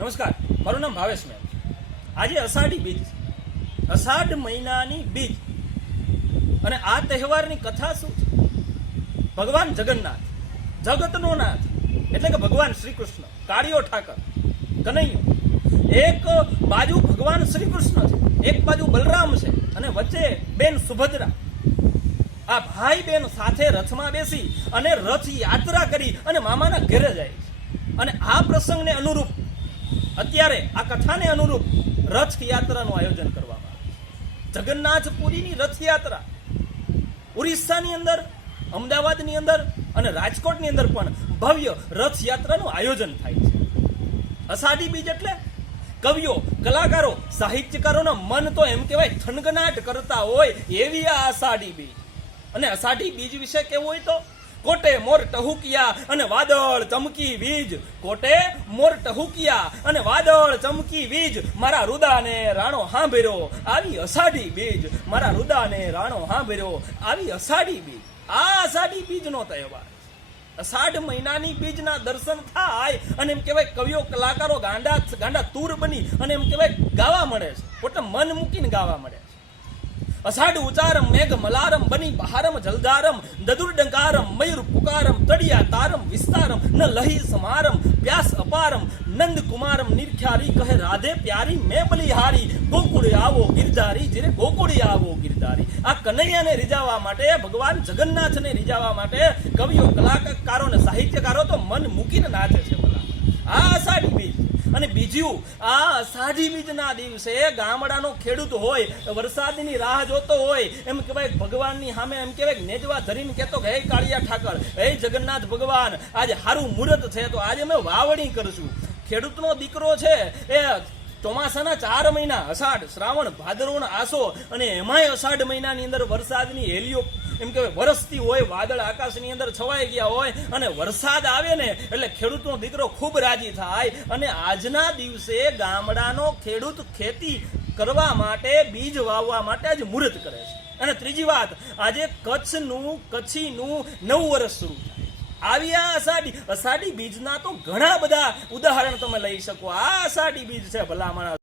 નમસ્કાર, મારું નામ ભાવેશ મેમ. આજે અષાઢી બીજ અષાઢ મહિનાની બીજ. અને આ તહેવારની કથા શું છે? ભગવાન જગન્નાથ, જગતનો નાથ, એટલે કે ભગવાન શ્રી કૃષ્ણ કાળિયો ઠાકર, કનૈયો. એક બાજુ ભગવાન શ્રી કૃષ્ણ છે, એક બાજુ બલરામ છે, અને વચ્ચે બેન સુભદ્રા. આ ભાઈ બેન સાથે રથમાં બેસી અને રથ યાત્રા કરી અને મામાના ઘરે જાય છે. અને આ પ્રસંગને અનુરૂપ અત્યારે આ કથાને અનુરૂપ રથ યાત્રાનું આયોજન કરવામાં આવે છે. જગન્નાથપુરીની રથયાત્રા ઉડીસાની અંદર, અમદાવાદની અંદર અને રાજકોટની અંદર પણ ભવ્ય રથયાત્રાનું આયોજન થાય છે. અષાઢી બીજ એટલે કવિઓ, કલાકારો, સાહિત્યકારોના મન તો એમ કહેવાય થનગનાટ કરતા હોય એવી આ અષાઢી બીજ. અને અષાઢી બીજ વિશે કેવું હોય તો કોટે મોર ટહુકિયા અને વાદળ ચમકી વીજ. કોટે મોર ટહુકિયા અને વાદળ ચમકી વીજ. મારા રુદાને રાણો હાંભેરો આવી અષાઢી બીજ. મારા રુદાને રાણો હાંભેરો આવી અષાઢી બીજ. આ અષાઢી બીજનો તહેવાર. અષાઢ મહિનાની બીજના દર્શન થાય અને એમ કહેવાય કવિઓ, કલાકારો ગાંડા ગાંડા તૂર બની અને એમ કહેવાય ગાવા મળે છે. પોતે મન મૂકીને ગાવા મળે છે. અષાઢ ઉચારમ મેઘ મલારમ બની બહારમ જલધારમ દદુર ડંકારમ મયુર પુકારમ તડિયા તારમ વિસ્તારમ, ન લહી સમારમ, પ્યાસ અપારમ, નંદ કુમારમ, નિરખ્યારી કહે રાધે પ્યારી, મેં બલિહારી ગોકુળી આવો ગિરધારી જેને ગોકુળી આવો ગિરધારી. આ કનૈયાને રીઝાવવા માટે, ભગવાન જગન્નાથને રીઝાવવા માટે કવિઓ કલાકારો અને સાહિત્યકારો તો મન મૂકીને નાચે છે ભલા. આ અષાઢી અને બીજું, આ અષાઢી બીજના દિવસે ગામડાનો ખેડૂત હોય, વરસાદની રાહ જોતો હોય, એમ કહેવાય ભગવાનની સામે, એમ કહેવાય નેજવા ધરીને કહેતો કે, હે કાળિયા ઠાકર, હે જગન્નાથ ભગવાન, આજે સારું મુહૂર્ત છે, તો આજે અમે વાવણી કરશું. ખેડૂતનો દીકરો છે, એ ચોમાસાના ચાર મહિના અષાઢ શ્રાવણ ભાદરવણ આસો, અને એમાંય અષાઢ મહિનાની અંદર વરસાદની હેલીઓ એમ કે વરસતી હોય, વાદળ આકાશની અંદર છવાઈ ગયા હોય અને વરસાદ આવે ને, એટલે ખેડૂતનો દીકરો ખૂબ રાજી થાય અને આજના દિવસે ગામડાનો ખેડૂત ખેતી કરવા માટે, બીજ વાવવા માટે જ મુહૂર્ત કરે છે. અને ત્રીજી વાત, આજે કચ્છનું, કચ્છીનું નવું વર્ષ શરૂ આવી આ અષાઢી અષાઢી બીજના તો ઘણા બધા ઉદાહરણ તમે લઈ શકો. આ અષાઢી બીજ છે ભલા માણસ